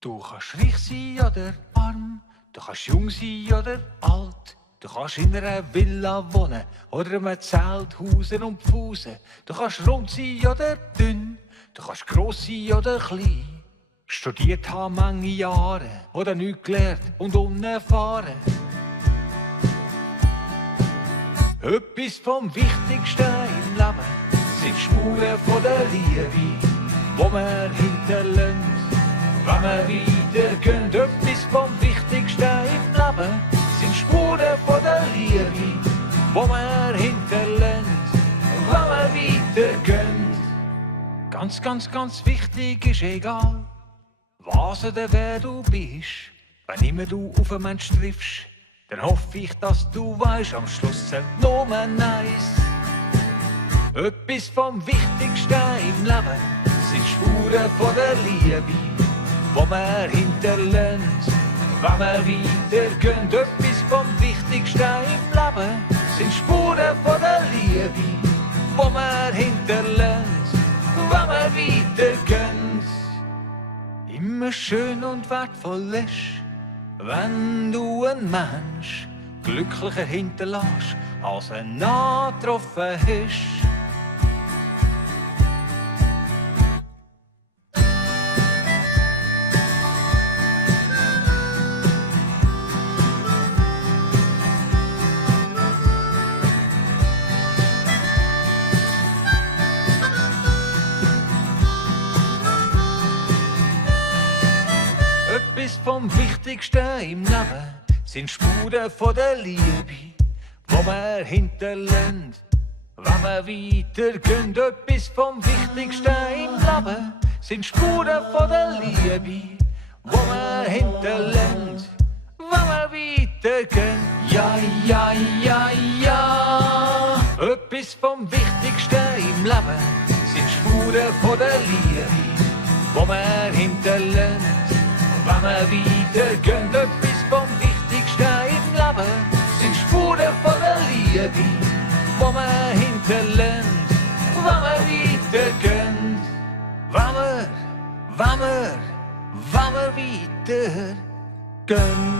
Du kannst reich sein oder arm, du kannst jung sein oder alt. Du kannst in einer Villa wohnen oder in einem Zelt hausen und pfusen. Du kannst rund sein oder dünn, du kannst gross sein oder klein. Studiert haben manche Jahre oder nichts gelernt und unerfahren. Etwas vom Wichtigsten im Leben sind Spuren von der Liebe, die wir hinterlassen, wenn wir weitergehen. Etwas vom Wichtigsten im Leben sind Spuren von der Liebe, die wir hinterlassen, wenn wir weitergehen. Ganz, ganz, ganz wichtig ist egal, was oder wer du bist. Wenn immer du auf einen Menschen triffst, dann hoffe ich, dass du weißt, am Schluss zählt nur eins. Etwas vom Wichtigsten im Leben sind Spuren von der Liebe, die wir hinterlassen, wenn wir weitergehen. Etwas vom Wichtigsten im Leben sind Spuren von der Liebe, die wir hinterlassen, wenn wir weitergehen. Immer schön und wertvoll ist, wenn du einen Mensch glücklicher hinterlässt, als er angetroffen ist. Etwas vom Wichtigsten im Leben sind Spuren von der Liebe, die wir hinterlassen, wenn wir weitergehen. Etwas vom Wichtigsten im Leben sind Spuren von der Liebe, die wir hinterlassen, wenn wir weitergehen. Ja, ja, ja, ja. Etwas vom Wichtigsten im Leben sind Spuren von der Liebe, die wir hinterlassen, wenn wir weitergehen. Etwas vom Wichtigsten im Leben sind Spuren von der Liebe, die wir hinterlassen, wenn wir weitergehen. Wenn wir weitergehen.